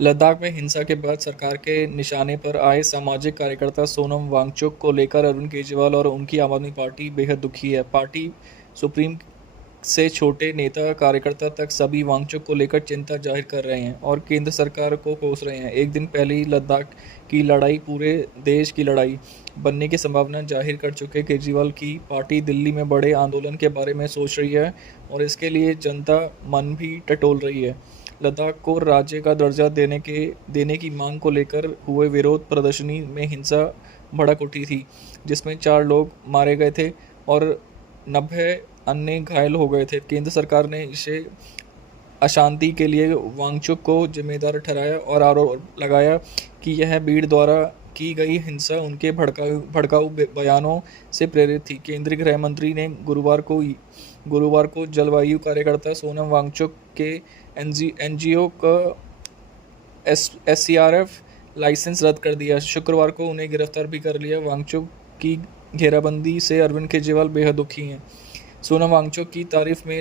लद्दाख में हिंसा के बाद सरकार के निशाने पर आए सामाजिक कार्यकर्ता सोनम वांगचुक को लेकर अरविंद केजरीवाल और उनकी आम आदमी पार्टी बेहद दुखी है। पार्टी सुप्रीम से छोटे नेता कार्यकर्ता तक सभी वांगचुक को लेकर चिंता जाहिर कर रहे हैं और केंद्र सरकार को कोस रहे हैं। एक दिन पहले ही लद्दाख की लड़ाई पूरे देश की लड़ाई बनने की संभावना जाहिर कर चुके केजरीवाल की पार्टी दिल्ली में बड़े आंदोलन के बारे में सोच रही है और इसके लिए जनता मन भी टटोल रही है। लद्दाख को राज्य का दर्जा देने की मांग को लेकर हुए विरोध प्रदर्शनी में हिंसा भड़क उठी थी, जिसमें 4 लोग मारे गए थे और 90 अन्य घायल हो गए थे। केंद्र सरकार ने इसे अशांति के लिए वांगचुक को जिम्मेदार ठहराया और आरोप लगाया कि यह भीड़ द्वारा की गई हिंसा उनके भड़काऊ बयानों से प्रेरित थी। केंद्रीय गृह मंत्री ने गुरुवार को जलवायु कार्यकर्ता सोनम वांगचुक के एनजीओ का एससीआरएफ लाइसेंस रद्द कर दिया। शुक्रवार को उन्हें गिरफ्तार भी कर लिया। वांगचुक की घेराबंदी से अरविंद केजरीवाल बेहद दुखी हैं। सोनम वांगचुक की तारीफ में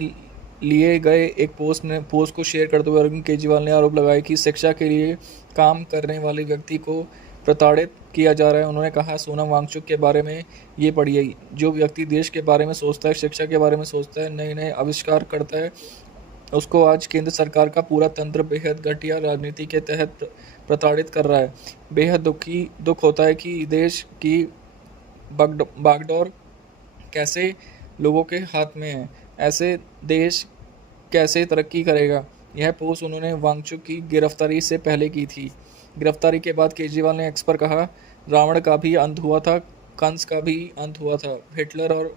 लिए गए एक पोस्ट को शेयर करते हुए अरविंद केजरीवाल ने आरोप लगाया कि शिक्षा के लिए काम करने वाले व्यक्ति को प्रताड़ित किया जा रहा है। उन्होंने कहा, सोनम वांगचुक के बारे में ये पढ़िए, जो व्यक्ति देश के बारे में सोचता है, शिक्षा के बारे में सोचता है, नए नए आविष्कार करता है, उसको आज केंद्र सरकार का पूरा तंत्र बेहद घटिया राजनीति के तहत प्रताड़ित कर रहा है। बेहद दुख होता है कि देश की बागडोर कैसे लोगों के हाथ में है। ऐसे देश कैसे तरक्की करेगा। यह पोस्ट उन्होंने वांगचुक की गिरफ्तारी से पहले की थी। गिरफ्तारी के बाद केजरीवाल ने एक्स पर कहा, रावण का भी अंत हुआ था, कंस का भी अंत हुआ था, हिटलर और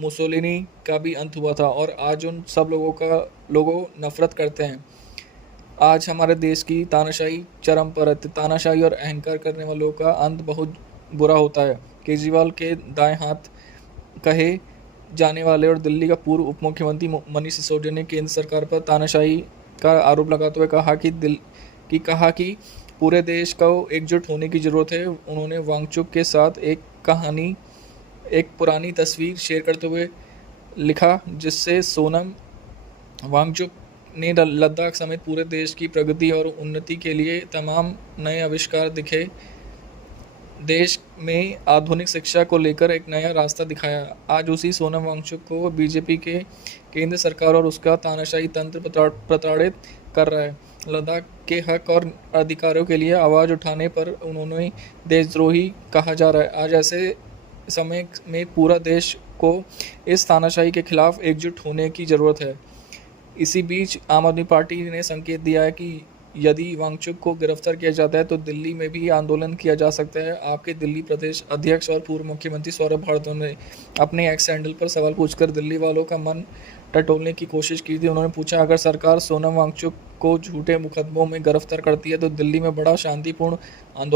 मुसोलिनी का भी अंत हुआ था और आज उन सब लोगों नफरत करते हैं। आज हमारे देश की तानाशाही चरम पर है। तानाशाही और अहंकार करने वालों का अंत बहुत बुरा होता है। केजरीवाल के दाएं हाथ कहे जाने वाले और दिल्ली का पूर्व उप मुख्यमंत्री मनीष सिसोदिया ने केंद्र सरकार पर तानाशाही का आरोप लगाते हुए कहा कि पूरे देश को एकजुट होने की ज़रूरत है। उन्होंने वांगचुक के साथ एक पुरानी तस्वीर शेयर करते हुए लिखा, जिससे सोनम वांगचुक ने लद्दाख समेत पूरे देश की प्रगति और उन्नति के लिए तमाम नए आविष्कार दिखे। देश में आधुनिक शिक्षा को लेकर एक नया रास्ता दिखाया। आज उसी सोनम वांगचुक को बीजेपी के केंद्र सरकार और उसका तानाशाही तंत्र प्रताड़ित कर रहा है। लद्दाख के हक और अधिकारों के लिए आवाज़ उठाने पर उन्होंने देशद्रोही कहा जा रहा है। आज ऐसे समय में पूरा देश को इस तानाशाही के खिलाफ एकजुट होने की ज़रूरत है। इसी बीच आम आदमी पार्टी ने संकेत दिया है कि यदि वांगचुक को गिरफ्तार किया जाता है तो दिल्ली में भी आंदोलन किया जा सकता है। आपके दिल्ली प्रदेश अध्यक्ष और पूर्व मुख्यमंत्री सौरभ भारद्वाज ने अपने एक्स हैंडल पर सवाल पूछकर दिल्ली वालों का मन टटोलने की कोशिश की थी। उन्होंने पूछा, अगर सरकार सोनम वांगचुक को झूठे मुकदमों में गिरफ्तार करती है तो दिल्ली में बड़ा शांतिपूर्ण आंदोलन